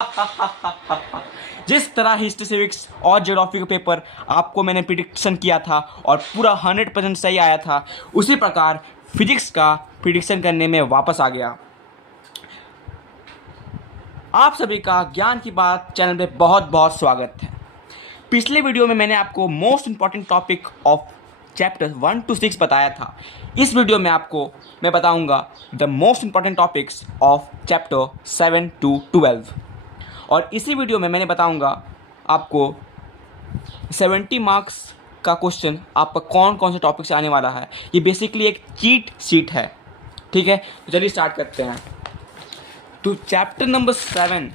जिस तरह history civics और ज्योग्राफी का पेपर आपको मैंने प्रिडिक्शन किया था और पूरा 100% सही आया था, उसी प्रकार फिजिक्स का प्रिडिक्शन करने में वापस आ गया। आप सभी का ज्ञान की बात चैनल में बहुत बहुत स्वागत है। पिछले वीडियो में मैंने आपको most important topic of chapter 1 to 6 बताया था। इस वीडियो में आपको मैं बताऊंगा the most important topics of chapter 7 to 12 और इसी वीडियो में मैंने बताऊंगा आपको 70 मार्क्स का क्वेश्चन आपका कौन कौन से टॉपिक से आने वाला है। ये बेसिकली एक चीट शीट है, ठीक है। तो चलिए स्टार्ट करते हैं। तो चैप्टर नंबर 7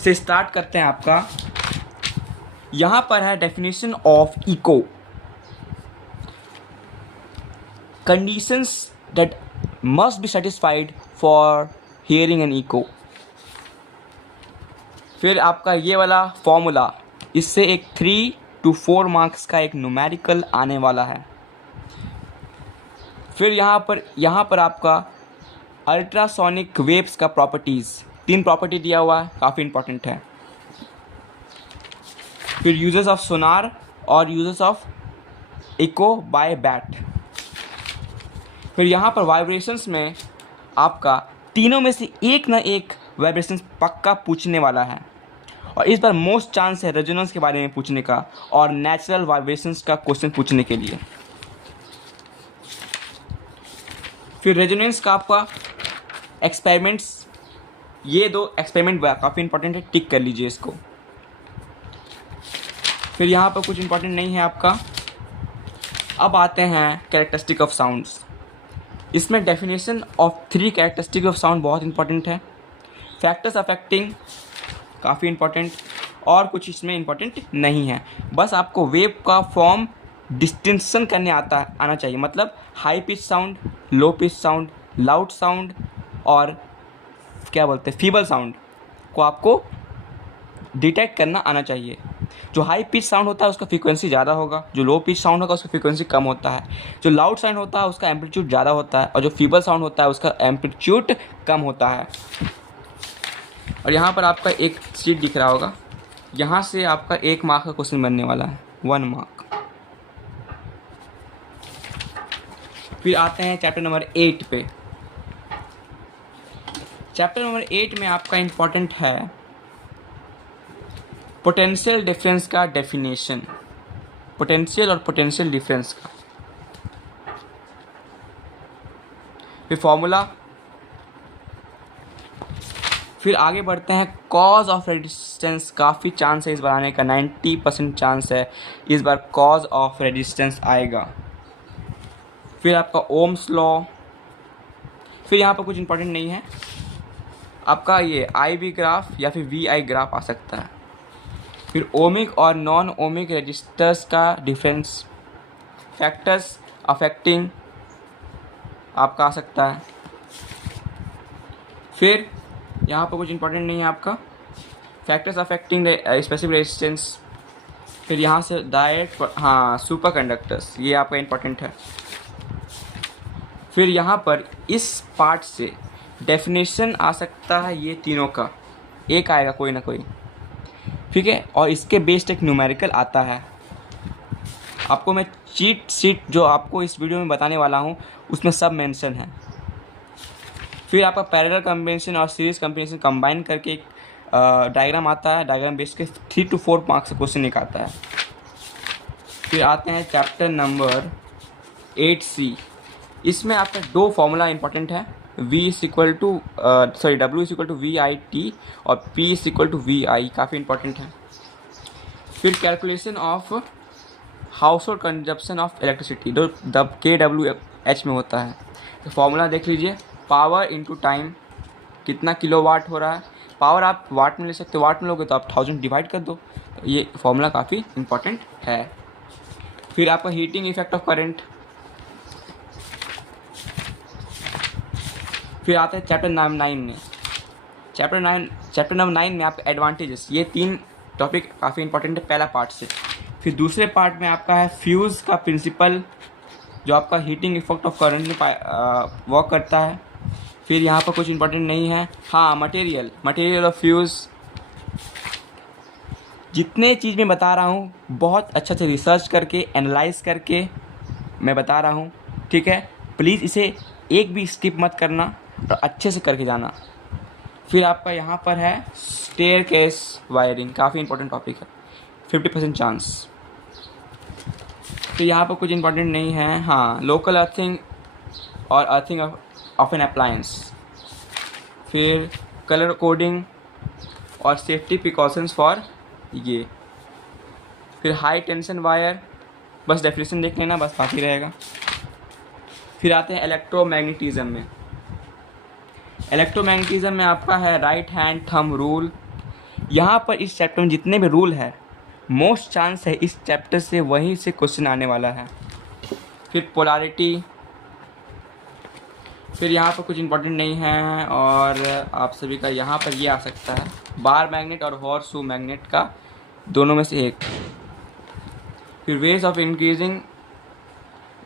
से स्टार्ट करते हैं। आपका यहाँ पर है definition of echo, conditions that must be satisfied for hearing an echo. फिर आपका ये वाला फॉर्मूला, इससे एक 3 to 4 मार्क्स का एक न्यूमेरिकल आने वाला है। फिर यहाँ पर आपका अल्ट्रासोनिक वेव्स का प्रॉपर्टीज़, 3 प्रॉपर्टी दिया हुआ है, काफ़ी इंपॉर्टेंट है। फिर यूजेस ऑफ सोनार और uses of echo by bat. फिर यहाँ पर वाइब्रेशंस में आपका तीनों में से एक ना एक वाइब्रेशंस पक्का पूछने वाला है और इस बार मोस्ट चांस है रेजोनेंस के बारे में पूछने का और नेचुरल वाइब्रेशंस का क्वेश्चन पूछने के लिए। फिर रेजोनेंस का आपका एक्सपेरिमेंट्स, ये 2 एक्सपेरिमेंट काफ़ी इंपॉर्टेंट है, टिक कर लीजिए इसको। फिर यहाँ पर कुछ इंपॉर्टेंट नहीं है आपका। अब आते हैं कैरेक्टरिस्टिक ऑफ साउंड्स। इसमें definition of 3 characteristic of sound बहुत इंपॉर्टेंट है। फैक्टर्स अफेक्टिंग काफ़ी इंपॉर्टेंट और कुछ इसमें इंपॉर्टेंट नहीं है। बस आपको वेव का फॉर्म डिस्टिंक्शन करने आना चाहिए, मतलब high pitch sound, low pitch sound, loud sound और क्या बोलते हैं फीबल साउंड को आपको डिटेक्ट करना आना चाहिए। जो हाई पिच साउंड होता है उसका फ्रीक्वेंसी ज़्यादा होगा, जो लो पिच साउंड होगा उसका फ्रीक्वेंसी कम होता है, जो लाउड साउंड होता है उसका एम्पलीट्यूड ज़्यादा होता है और जो फीबल साउंड होता है उसका एम्पलीट्यूड कम होता है। और यहाँ पर आपका एक शीट दिख रहा होगा, यहाँ से आपका 1 मार्क का क्वेश्चन बनने वाला है, 1 मार्क। फिर आते हैं चैप्टर नंबर 8 पे। चैप्टर नंबर 8 में आपका इंपॉर्टेंट है पोटेंशियल डिफरेंस का डेफिनेशन, पोटेंशियल और पोटेंशियल डिफरेंस का। फिर फॉर्मूला। फिर आगे बढ़ते हैं कॉज ऑफ रेजिस्टेंस। काफ़ी चांस है इस बार आने का, 90% चांस है इस बार कॉज ऑफ रेजिस्टेंस आएगा। फिर आपका ओम्स लॉ। फिर यहाँ पर कुछ इंपॉर्टेंट नहीं है आपका, ये IV ग्राफ या फिर VI ग्राफ आ सकता है। फिर ओमिक और नॉन ओमिक रजिस्टर्स का डिफरेंस, फैक्टर्स अफेक्टिंग आपका आ सकता है। फिर यहाँ पर कुछ इंपॉर्टेंट नहीं है आपका, फैक्टर्स अफेक्टिंग स्पेसिफिक रेजिस्टेंस। फिर यहाँ से डायरेक्ट, हाँ, सुपर कंडक्टर्स, ये आपका इंपॉर्टेंट है। फिर यहाँ पर इस पार्ट से डेफिनेशन आ सकता है, ये तीनों का एक आएगा कोई ना कोई, ठीक है। और इसके बेस्ड एक न्यूमेरिकल आता है। आपको मैं चीट शीट जो आपको इस वीडियो में बताने वाला हूँ उसमें सब मेंशन है। फिर आपका पैरेलल कॉम्बिनेशन और सीरीज कॉम्बिनेशन कंबाइन करके एक डायग्राम आता है, डायग्राम बेस्ड के 3 to 4 मार्क्स का क्वेश्चन निकलता है। फिर आते हैं चैप्टर नंबर 8C। इसमें आपका 2 फॉर्मूला इंपॉर्टेंट है, W = VIT और P = VI, काफ़ी इंपॉर्टेंट है। फिर calculation of house hold consumption of electricity, जो kWh में होता है। तो फॉर्मूला देख लीजिए, पावर इंटू टाइम, कितना किलोवाट हो रहा है। पावर आप वाट में ले सकते हो, वाट में लोगे तो आप 1000 डिवाइड कर दो। तो ये फॉर्मूला काफ़ी इंपॉर्टेंट है। फिर आपका हीटिंग इफेक्ट ऑफ करंट। फिर आता है चैप्टर नंबर 9 में। चैप्टर नंबर 9 में आपका एडवांटेजेस, ये 3 टॉपिक काफ़ी इंपॉर्टेंट है पहला पार्ट से। फिर दूसरे पार्ट में आपका है फ्यूज़ का प्रिंसिपल, जो आपका हीटिंग इफेक्ट ऑफ करंट में वर्क करता है। फिर यहाँ पर कुछ इंपॉर्टेंट नहीं है। हाँ, मटेरियल ऑफ फ्यूज़। जितने चीज़ मैं बता रहा हूँ बहुत अच्छा से रिसर्च करके एनालाइज करके मैं बता रहा हूँ, ठीक है। प्लीज़ इसे एक भी स्किप मत करना और अच्छे से करके जाना। फिर आपका यहाँ पर है स्टेयरकेस वायरिंग, काफ़ी इंपॉर्टेंट टॉपिक है, 50% चांस। फिर यहाँ पर कुछ इंपॉर्टेंट नहीं है। हाँ, लोकल अर्थिंग और अर्थिंग ऑफ एन अप्लायंस। फिर कलर कोडिंग और सेफ्टी प्रिकॉशंस फॉर ये। फिर हाई टेंशन वायर, बस डेफिनेशन देख लेना, बस काफ़ी रहेगा। फिर आते हैं इलेक्ट्रोमैग्नेटिज्म में। इलेक्ट्रोमैग्नेटिज्म में आपका है राइट हैंड थंब रूल। यहाँ पर इस चैप्टर में जितने भी रूल है मोस्ट चांस है इस चैप्टर से वहीं से क्वेश्चन आने वाला है। फिर पोलैरिटी। फिर यहाँ पर कुछ इंपॉर्टेंट नहीं है और आप सभी का यहाँ पर ये आ सकता है बार मैग्नेट और हॉर्स मैग्नेट का दोनों में से एक। फिर ways of increasing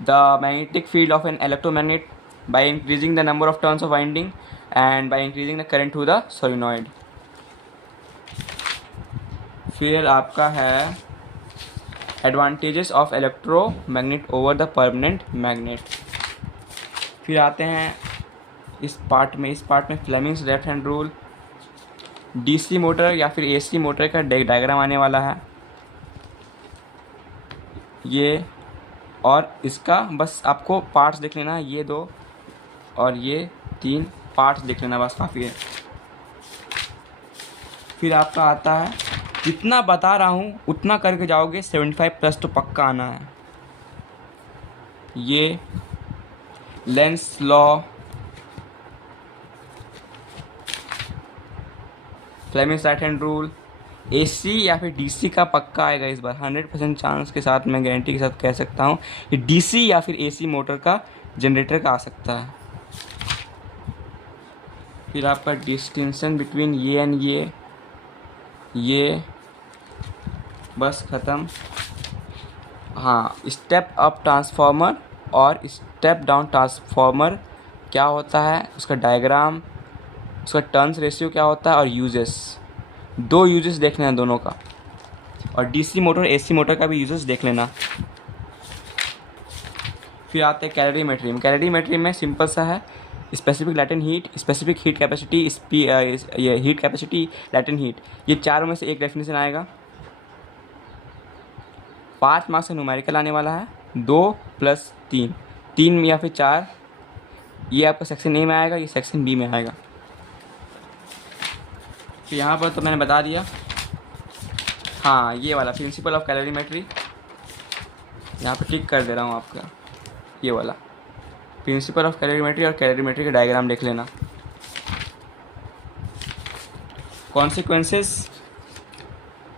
the magnetic field of an electromagnet by increasing the number of turns of winding and by increasing the current through the solenoid. फिर आपका है advantages of electromagnet over the permanent magnet. फिर आते हैं इस part में Fleming's left hand rule, DC motor या फिर एसी मोटर का डायग्राम आने वाला है ये, और इसका बस आपको पार्ट्स देख लेना, ये 2 और ये 3 पार्ट्स देख लेना, बस काफ़ी है। फिर आपका आता है, जितना बता रहा हूँ उतना करके जाओगे 75+ तो पक्का आना है। ये Lenz law, Fleming's right hand rule, AC या फिर डीसी का पक्का आएगा इस बार 100% चांस के साथ, मैं गारंटी के साथ कह सकता हूँ कि डीसी या फिर एसी मोटर का जनरेटर का आ सकता है। फिर आपका डिस्टिंक्शन बिटवीन ये एंड ये बस ख़त्म। हाँ, स्टेप अप ट्रांसफार्मर और स्टेप डाउन ट्रांसफार्मर क्या होता है, उसका डायग्राम, उसका टर्न्स रेशियो क्या होता है और यूजेस, 2 यूजेस देख लेना दोनों का, और डीसी मोटर एसी मोटर का भी यूजेस देख लेना। फिर आते हैं कैलोरीमेट्री में। कैलोरीमेट्री में सिंपल सा है, specific latent heat, specific heat capacity, ये हीट कैपेसिटी, लैटेंट हीट, ये चारों में से एक डेफिनेशन आएगा। 5 मार्क्स का न्यूमेरिकल आने वाला है, 2 + 3 या फिर 4, ये आपका सेक्शन ए में आएगा, ये सेक्शन बी में आएगा। तो यहाँ पर तो मैंने बता दिया। हाँ, ये वाला प्रिंसिपल ऑफ कैलोरीमेट्री यहाँ पर टिक कर दे रहा हूँ आपका, ये वाला प्रिंसिपल ऑफ कैलोरीमेट्री और कैलोरीमेट्री का डायग्राम देख लेना। कॉन्सिक्वेंसेस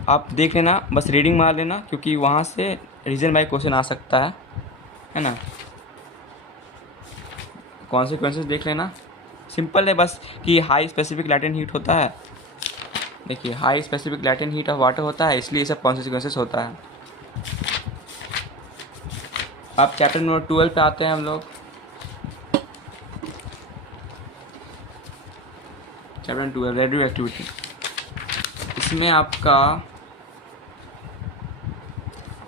आप देख लेना, बस रीडिंग मार लेना क्योंकि वहाँ से रीजन बाय क्वेश्चन आ सकता है ना। कॉन्सिक्वेंसेस देख लेना, सिंपल है बस कि हाई स्पेसिफिक लैटेंट हीट होता है। देखिए, high specific latent heat of water होता है, इसलिए ये सब कॉन्सिक्वेंसेस होता है। अब चैप्टर नंबर 12 पे आते हैं हम लोग। Chapter 12 radio activity. इसमें आपका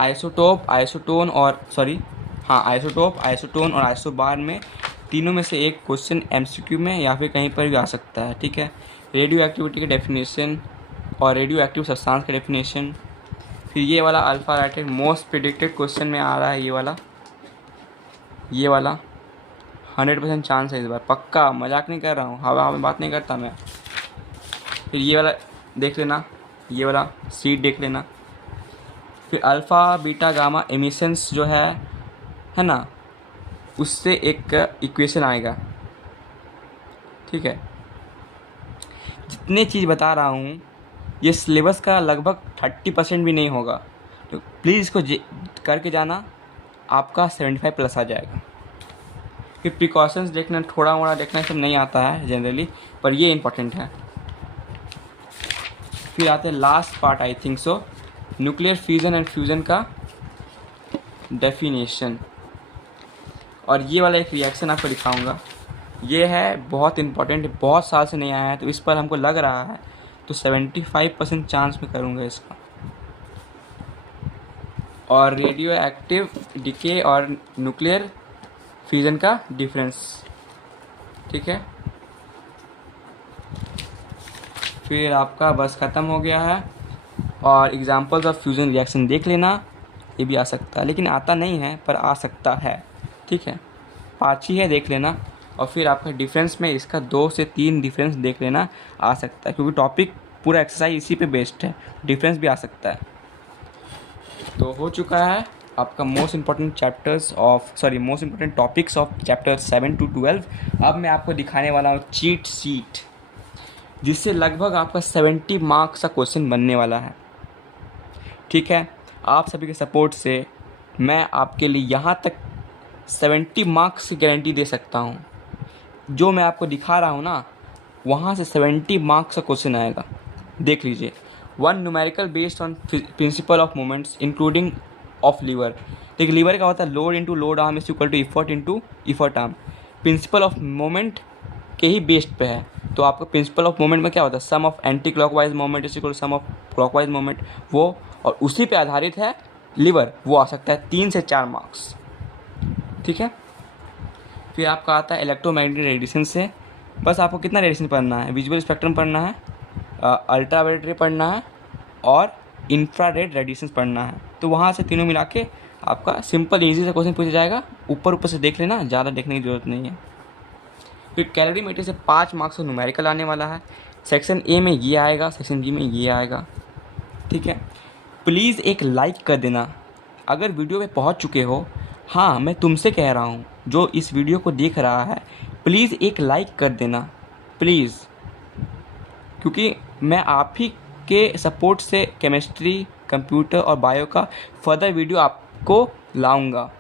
आइसोटोप, आइसोटोन और आइसोबार में तीनों में से एक क्वेश्चन एमसीक्यू में या फिर कहीं पर भी आ सकता है, ठीक है। रेडियो एक्टिविटी के डेफिनेशन और रेडियो एक्टिव सब्सटेंस का डेफिनेशन। फिर ये वाला alpha righted most predicted question में आ रहा है, ये वाला 100% चांस है इस बार, पक्का, मजाक नहीं कर रहा हूँ, हवा में बात नहीं करता मैं। फिर ये वाला देख लेना, ये वाला सीट देख लेना। फिर अल्फ़ा बीटा गामा एमिशंस जो है ना, उससे एक इक्वेशन आएगा, ठीक है। जितने चीज़ बता रहा हूँ ये सिलेबस का लगभग 30% भी नहीं होगा, तो प्लीज़ इसको करके जाना, आपका 75+ आ जाएगा। फिर प्रिकॉशंस देखना, थोड़ा मोड़ा देखना, सब नहीं आता है जनरली, पर ये इम्पोर्टेंट है। फिर आते हैं last part, I think so, nuclear fusion and fusion का डेफिनेशन। और ये वाला एक रिएक्शन आपको दिखाऊंगा, ये है बहुत इम्पोर्टेंट, बहुत साल से नहीं आया है, तो इस पर हमको लग रहा है तो 75% चांस में करूँगा इसका। और रेडियो एक्टिव डिके और न्यूक्लियर फ्यूजन का डिफरेंस, ठीक है। फिर आपका बस ख़त्म हो गया है। और एग्जांपल्स ऑफ फ्यूज़न रिएक्शन देख लेना, ये भी आ सकता है, लेकिन आता नहीं है पर आ सकता है, ठीक है। 5 ही है, देख लेना। और फिर आपका डिफरेंस में इसका 2 से 3 डिफरेंस देख लेना, आ सकता है, क्योंकि टॉपिक पूरा एक्सरसाइज इसी पे बेस्ड है, डिफरेंस भी आ सकता है। तो हो चुका है आपका most important topics of chapter 7 to 12। अब मैं आपको दिखाने वाला हूँ चीट शीट, जिससे लगभग आपका 70 मार्क्स का क्वेश्चन बनने वाला है, ठीक है। आप सभी के सपोर्ट से मैं आपके लिए यहाँ तक 70 मार्क्स की गारंटी दे सकता हूँ। जो मैं आपको दिखा रहा हूँ ना, वहाँ से 70 मार्क्स का क्वेश्चन आएगा, देख लीजिए। 1 numerical based on principle of moments including of lever. देखिए लीवर का होता है load into load arm is equal to effort into effort arm. Principle of moment के ही बेस्ड पे है, तो आपका प्रिंसिपल ऑफ मोमेंट में क्या होता है, sum of anticlockwise moment is equal to sum of clockwise moment, वो, और उसी पे आधारित है लीवर, वो आ सकता है 3 से 4 मार्क्स, ठीक है। फिर आपका आता है इलेक्ट्रोमैग्नेटिक रेडिएशन से। बस आपको कितना रेडिएशन पढ़ना है, विजुअल स्पेक्ट्रम पढ़ना है, अल्ट्रावायलेट रे पढ़ना है और इंफ्रारेड रेडिएशन पढ़ना है। तो वहाँ से तीनों मिला के आपका सिंपल ईजी से क्वेश्चन पूछा जाएगा, ऊपर से देख लेना, ज़्यादा देखने की ज़रूरत नहीं है। फिर कैलोरीमीटर से 5 मार्क्स का न्यूमेरिकल आने वाला है। सेक्शन ए में ये आएगा, सेक्शन बी में ये आएगा, ठीक है। प्लीज़ एक लाइक कर देना अगर वीडियो पे पहुंच चुके हो। हाँ, मैं तुमसे कह रहा हूँ जो इस वीडियो को देख रहा है, प्लीज़ एक लाइक कर देना, प्लीज़, क्योंकि मैं आप ही के सपोर्ट से केमिस्ट्री, कंप्यूटर और बायो का फर्दर वीडियो आपको लाऊंगा।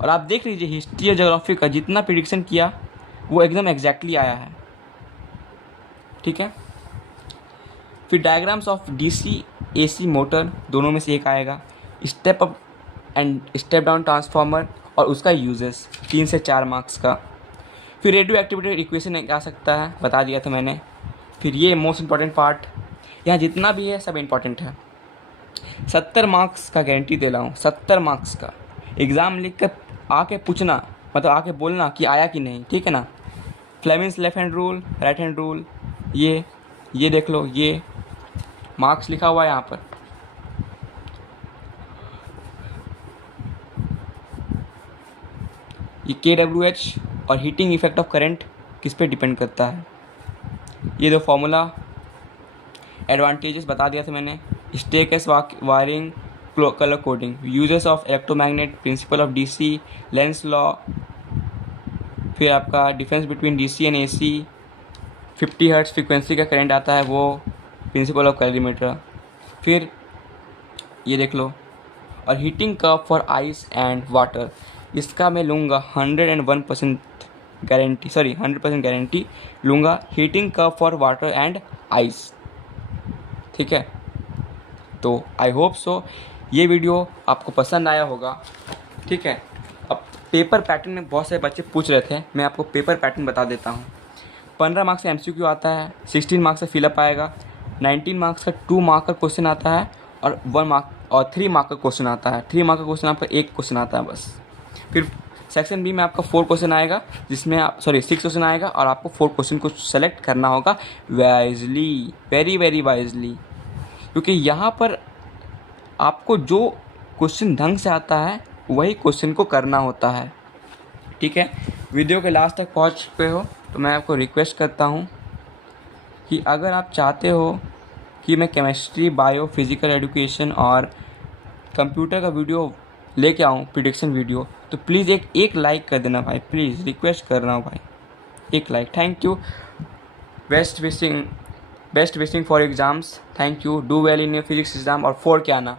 और आप देख लीजिए हिस्ट्री और ज्योग्राफी का जितना प्रिडिक्शन किया वो एकदम एग्जैक्टली आया है, ठीक है। फिर diagrams of DC AC motor दोनों में से एक आएगा। Step up and step down transformer और उसका यूजेस 3 से 4 मार्क्स का। फिर रेडियो एक्टिविटी इक्वेशन आ सकता है, बता दिया था मैंने। फिर ये मोस्ट इंपॉर्टेंट पार्ट, यहाँ जितना भी है सब इंपॉर्टेंट है। 70 मार्क्स का गारंटी दे रहा हूँ, 70 मार्क्स का। एग्ज़ाम लिख कर आके पूछना, मतलब आके बोलना कि आया कि नहीं, ठीक है ना। Fleming's left hand rule, right hand rule, ये देख लो, ये मार्क्स लिखा हुआ है यहाँ पर। ये KWH और हीटिंग इफेक्ट ऑफ करंट किस पे डिपेंड करता है, ये दो फॉर्मूला। एडवांटेजेस बता दिया था मैंने। Staircase wiring, colour coding, uses of electromagnet, principle of DC, Lenz law. फिर आपका difference between DC and AC, 50 hertz frequency का करंट आता है वो, प्रिंसिपल ऑफ कैलोरीमीटर। फिर ये देख लो। और heating curve for ice and water, इसका मैं लूँगा 101% गारंटी, 100% गारंटी लूँगा, heating curve for water and ice, ठीक है। तो आई होप सो ये वीडियो आपको पसंद आया होगा, ठीक है। अब पेपर पैटर्न में बहुत सारे बच्चे पूछ रहे थे, मैं आपको पेपर पैटर्न बता देता हूँ। 15 मार्क्स का MCQ आता है, 16 मार्क्स का फिलअप आएगा, 19 मार्क्स का 2 मार्क का क्वेश्चन आता है और 1 मार्क और 3 मार्क का क्वेश्चन आता है। 3 मार्क का क्वेश्चन आपका एक क्वेश्चन आता है बस। फिर सेक्शन बी में आपका 4 क्वेश्चन आएगा, जिसमें 6 क्वेश्चन आएगा और आपको 4 क्वेश्चन को सेलेक्ट करना होगा वाइजली, वेरी वेरी वाइजली, क्योंकि यहाँ पर आपको जो क्वेश्चन ढंग से आता है वही क्वेश्चन को करना होता है, ठीक है। वीडियो के लास्ट तक पहुँच चुके हो तो मैं आपको रिक्वेस्ट करता हूँ कि अगर आप चाहते हो कि मैं केमिस्ट्री, बायो, फिजिकल एजुकेशन और कंप्यूटर का वीडियो लेके आऊँ, प्रिडिक्शन वीडियो, तो प्लीज़ एक लाइक कर देना भाई, प्लीज़ रिक्वेस्ट कर रहा हूँ भाई, एक like. Thank you, best wishing for exams, thank you, do well in your physics exam और 4 के आना।